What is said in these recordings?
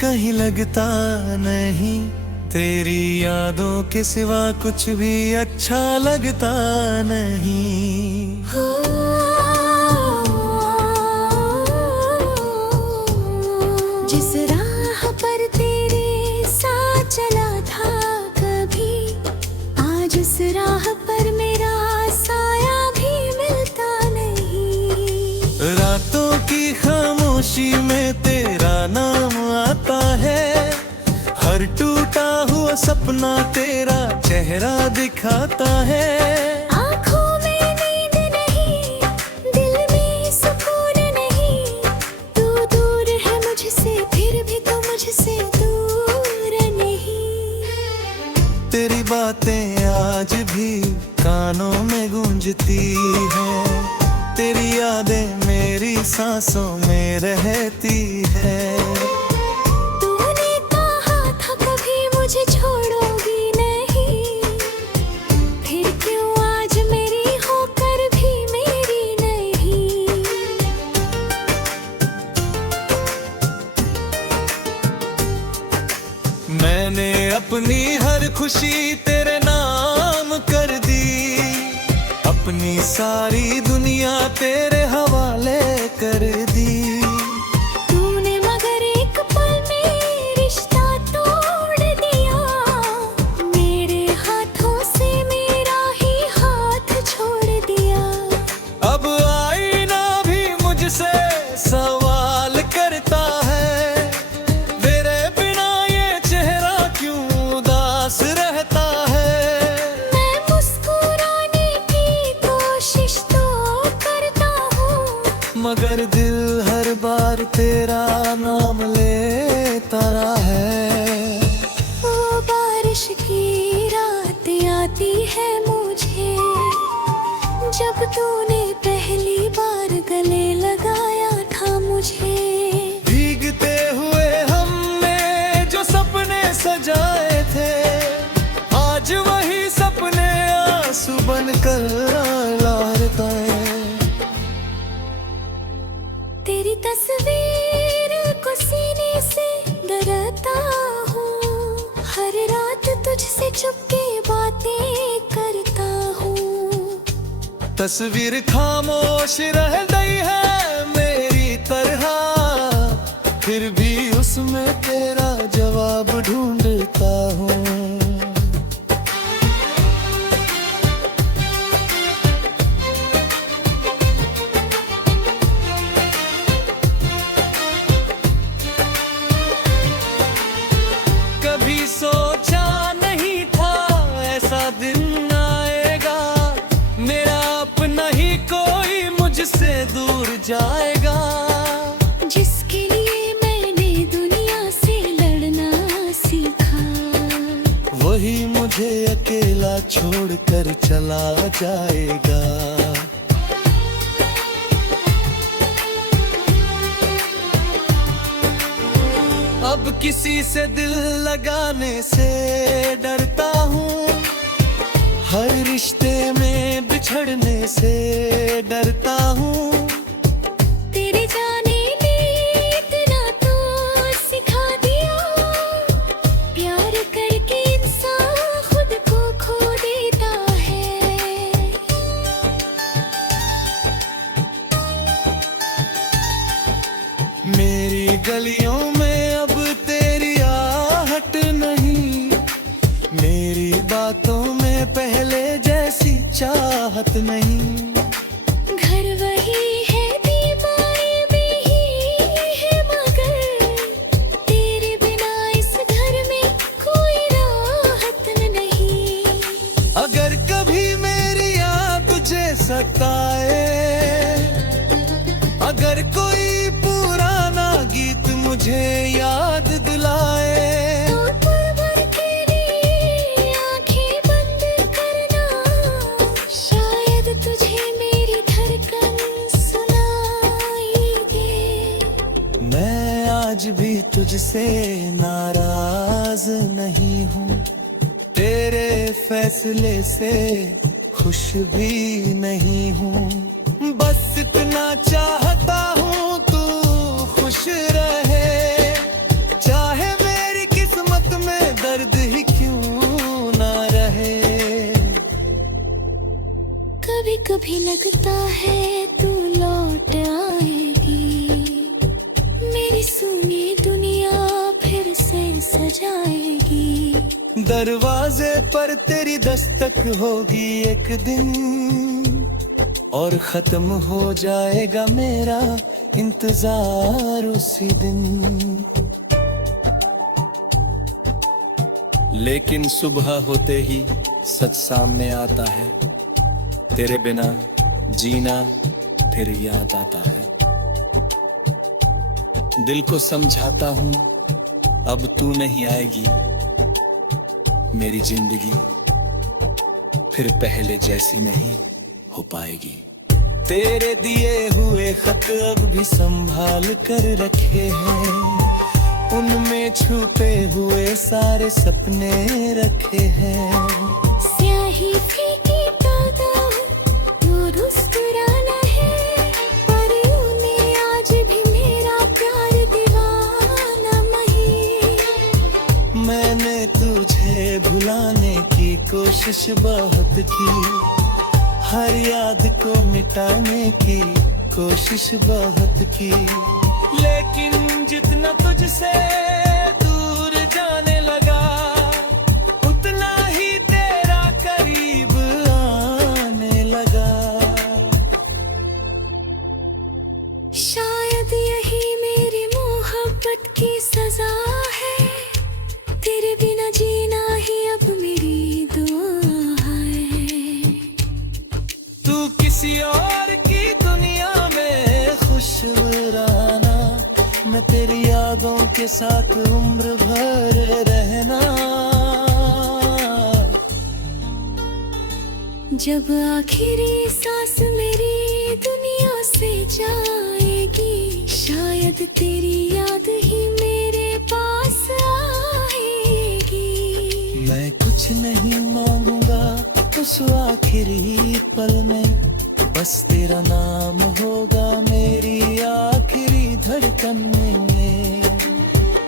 कहीं लगता नहीं, तेरी यादों के सिवा कुछ भी अच्छा लगता नहीं। जिस राह पर तेरे साथ चला था कभी, आज उस राह पर मेरा साया भी मिलता नहीं। रातों की खामोशी में तेरा नाम आता है, हर टूटा हुआ सपना तेरा चेहरा दिखाता है। आँखों में नींद नहीं, दिल में सुकून नहीं, तू दूर है मुझसे फिर भी तू मुझसे दूर नहीं। तेरी बातें आज भी कानों में गूंजती हैं, तेरी यादें मेरी सांसों में रहती है। तूने कहा था कभी मुझे छोड़ोगी नहीं, फिर क्यों आज मेरी होकर भी मेरी नहीं। मैंने अपनी हर खुशी तेरे नाम कर दी, अपनी सारी दुनिया तेरे हवाले कर दी। तूने मगर एक पल में रिश्ता तोड़ दिया, मेरे हाथों से मेरा ही हाथ छोड़ दिया। अब आईना भी मुझसे सवाल करता है, तेरे बिना ये चेहरा क्यों उदास रहता है। मैं मुस्कुराने की कोशिश तो करता हूँ, मगर दिल हर बार तेरा नाम लेता है। वो बारिश की रात आती है मुझे, जब तूने पहली बार गले लगाया था मुझे। भीगते हुए हमने जो सपने सजाए थे, आज वही सपने आंसू बनकर लहराते हैं। तेरी तस्वीर को सीने से डरता हूँ, हर रात तुझसे चुपके बातें करता हूँ। तस्वीर खामोश रह गई है मेरी तरह, फिर भी उसमें तेरा जवाब ढूंढता हूँ। कभी सोचा नहीं था ऐसा दिन आएगा, मेरा अपना ही कोई मुझसे दूर जाएगा। जिसके लिए मैंने दुनिया से लड़ना सीखा, वही मुझे अकेला छोड़कर चला जाएगा। अब किसी से दिल लगाने से डरता हूँ, हर रिश्ते में बिछड़ने से डरता हूँ। तेरे जाने ने इतना तो सिखा दिया, प्यार करके इंसान खुद को खो देता है। मेरी गलियों में अब तेरी आहट नहीं, मेरी बातों में पहले जैसी चाहत नहीं। घर वही है, दीवारें भी ही है, मगर तेरे बिना इस घर में कोई राहत नहीं। अगर कभी मेरी याद तुझे सताए, अगर कोई पुराना गीत मुझे याद दिलाए, तो पल भर के लिए आंखें बंद करना, शायद तुझे मेरी धड़कन सुनाई दे। मैं आज भी तुझसे नाराज नहीं हूँ, तेरे फैसले से खुश भी नहीं हूँ। बस इतना चाहता हूँ तू खुश रहे, चाहे कभी लगता है तू लौट आएगी, मेरी सूनी दुनिया फिर से सजाएगी। दरवाजे पर तेरी दस्तक होगी एक दिन, और खत्म हो जाएगा मेरा इंतजार उसी दिन। लेकिन सुबह होते ही सच सामने आता है, तेरे बिना जीना फिर याद आता है। दिल को समझाता हूँ अब तू नहीं आएगी, मेरी जिंदगी फिर पहले जैसी नहीं हो पाएगी। तेरे दिए हुए खत अब भी संभाल कर रखे हैं, उनमें छुपे हुए सारे सपने रखे हैं। स्याही फीकी तादा वो मुस्कुराना है, पर उन्हें आज भी मेरा प्यार दीवाना नहीं। मैंने तुझे भुलाने की कोशिश बहुत की, हर याद को मिटाने की कोशिश बहुत की, लेकिन जितना तुझसे दूर जाने लगा, उतना ही तेरा करीब आने लगा। शायद यही मेरी मोहब्बत की सजा है, तेरे बिना जीना ही अब मेरी दुआ है। तू किसी और की दुनिया में खुश रहना, मैं तेरी यादों के साथ उम्र भर रहना। जब आखिरी सांस मेरी दुनिया से जाएगी, शायद तेरी याद ही मेरे पास आएगी। मैं कुछ नहीं मांगूंगा उस आखिरी पल में, बस तेरा नाम होगा मेरी आखिरी धड़कन में।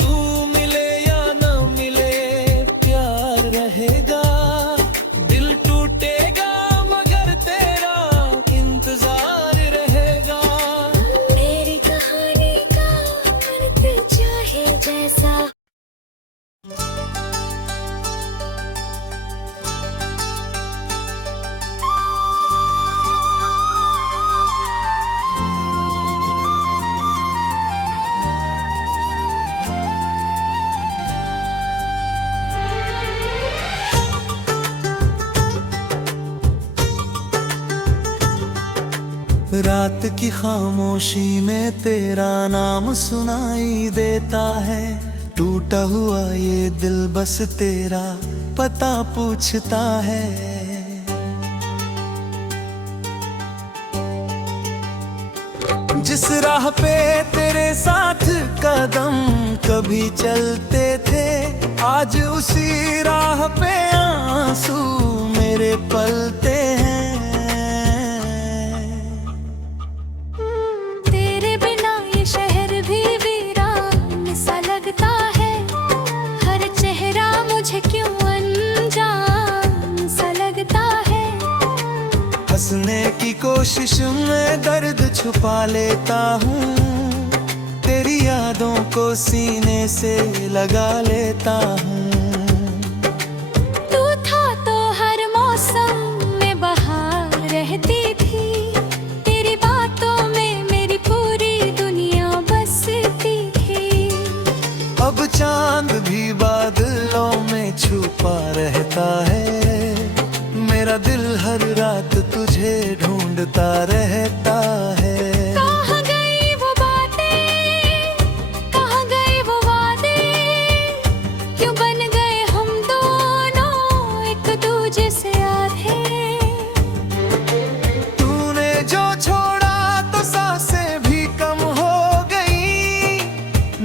तू मिले या ना मिले प्यार रहेगा, दिल टूटेगा मगर तेरा इंतजार रहेगा। मेरी कहानी का अंत चाहे जैसा। रात की खामोशी में तेरा नाम सुनाई देता है, टूटा हुआ ये दिल बस तेरा पता पूछता है। जिस राह पे तेरे साथ कदम कभी चलते थे, आज उसी राह पे आंसू मेरे पलते हैं। तेरे बिना ये शहर भी वीरान सा लगता है, हर चेहरा मुझे क्यों अनजान सा लगता है। हंसने की कोशिश में दर्द छुपा लेता हूँ, तेरी यादों को सीने से लगा लेता हूँ। तू था तो हर मौसम में बहार रहती थी, तेरी बातों में मेरी पूरी दुनिया बसती थी। अब चांद भी बादलों में छुपा रहता है, मेरा दिल हर रात तुझे ढूंढता रहता है। कहाँ गई वो बातें, कहाँ गए वो वादे, क्यों बन गए हम दोनों एक दूजे से आधे। तूने जो छोड़ा तो सांसें भी कम हो गई,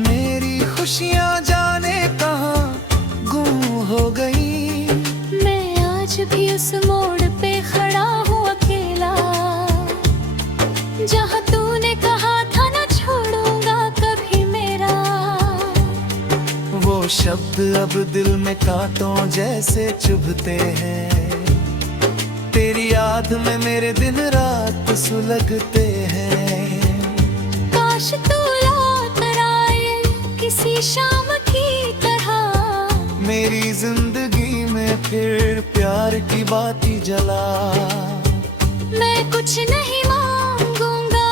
मेरी खुशियाँ जाने कहाँ गुम हो गई। मैं आज भी उस मोड़ पे खड़ा हूँ अकेला, जहाँ तूने कहा था ना छोड़ूंगा कभी मेरा। वो शब्द अब दिल में कांटों जैसे चुभते हैं, तेरी याद में मेरे दिन रात सुलगते हैं। काश तू लौट कर आए किसी शाम की तरह, मेरी जिंदगी में फिर प्यार की बाती जला। मैं कुछ नहीं मांगूंगा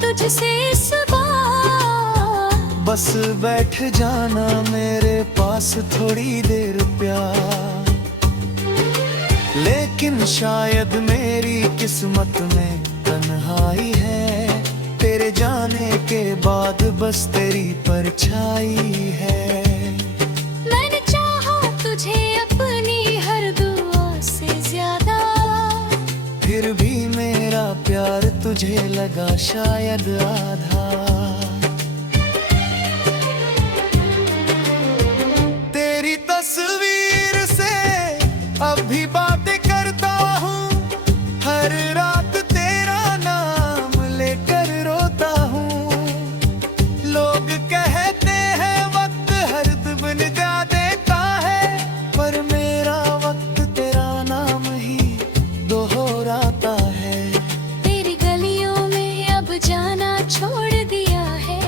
तुझसे इस बार, बस बैठ जाना मेरे पास थोड़ी देर प्यार। लेकिन शायद मेरी किस्मत में तन्हाई है, तेरे जाने के बाद बस तेरी परछाई है। मैंने चाहा तुझे अपनी हर दुआ से ज्यादा, फिर भी मेरा प्यार तुझे लगा शायद आधा। तेरी तस्वीर से अब भी बातें करता हूँ, हर रात तेरा नाम लेकर रोता हूँ। लोग कहते हैं वक्त हर्द बन जा देता है, पर मेरा वक्त तेरा नाम ही दोहराता है। तेरी गलियों में अब जाना छोड़ दिया है,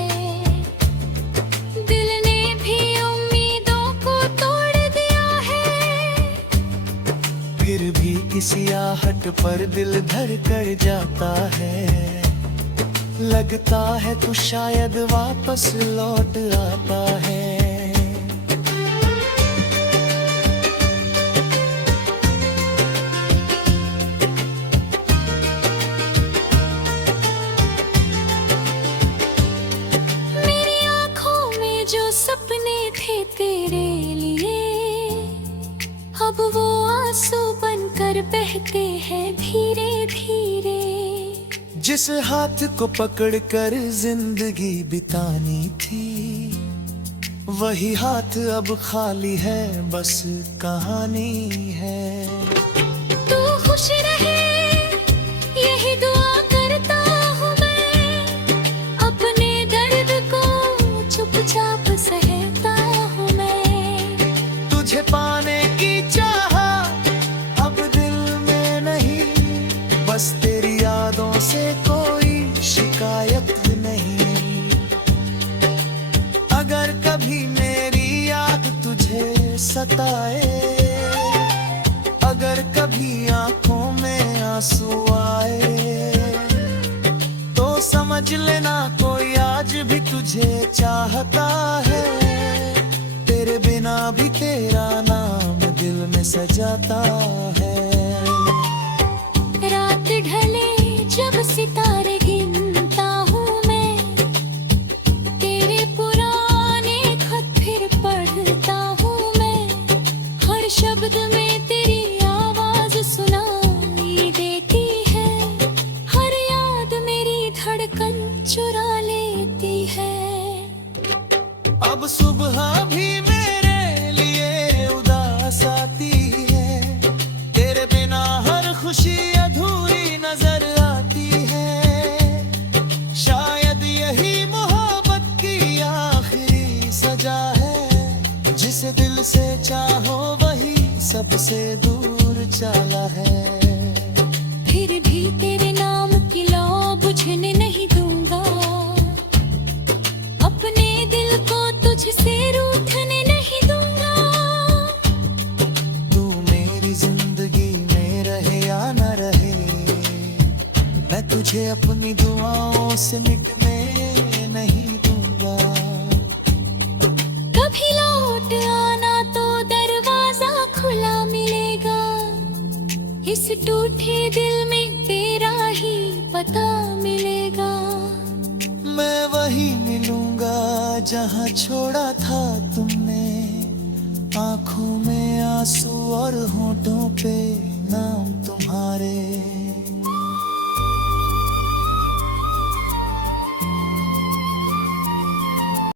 दिल ने भी उम्मीदों को तोड़ दिया है। फिर भी किसी आहट पर दिल धड़ कर जाता है, लगता है तू शायद वापस लौट आता है। मेरी आँखों में जो सपने थे तेरे लिए, अब वो आंसू बनकर बहते हैं धीरे धीरे। जिस हाथ को पकड़कर जिंदगी बितानी थी, वही हाथ अब खाली है, बस कहानी है। तू खुश रहे यही दुआ करता हूँ मैं, अपने दर्द को चुपचाप सहता हूँ मैं। तुझे पाने की चाहा अब दिल में नहीं, बस तेरी यादों से कोई शिकायत नहीं। अगर कभी मेरी याद तुझे सताए, अगर कभी आंखों में आंसू आए, तो समझ लेना कोई आज भी तुझे चाहता है। तेरे बिना भी तेरा नाम दिल में सजाता है। रात ढले जब सितारे गिनता हूँ मैं, तेरे पुराने खत फिर पढ़ता हूँ मैं। हर शब्द में तेरी आवाज सुनाई देती है, हर याद मेरी धड़कन चुरा लेती है। अब सुबह भी मेरे लिए उदास आती है, तेरे बिना हर खुशी अधूरी नजर आती है। शायद यही मोहब्बत की आखिरी सजा है, जिसे दिल से चाहो वही सबसे दूर चला है। फिर भी तेरे नाम की लौ बुझने नहीं दूंगा, अपने दिल को तुझसे रूठने नहीं दूंगा। तू मेरी जिंदगी में रहे या न रहे, मैं तुझे अपनी दुआओं से मिटने नहीं दूंगा। कभी लौट आना तो दरवाजा खुला मिलेगा, इस टूटे दिल में तेरा ही पता मिलेगा। मैं वही मिलूंगा जहाँ छोड़ा था तुमने, आंखों में आंसू और होठों पे नाम तुम्हारे।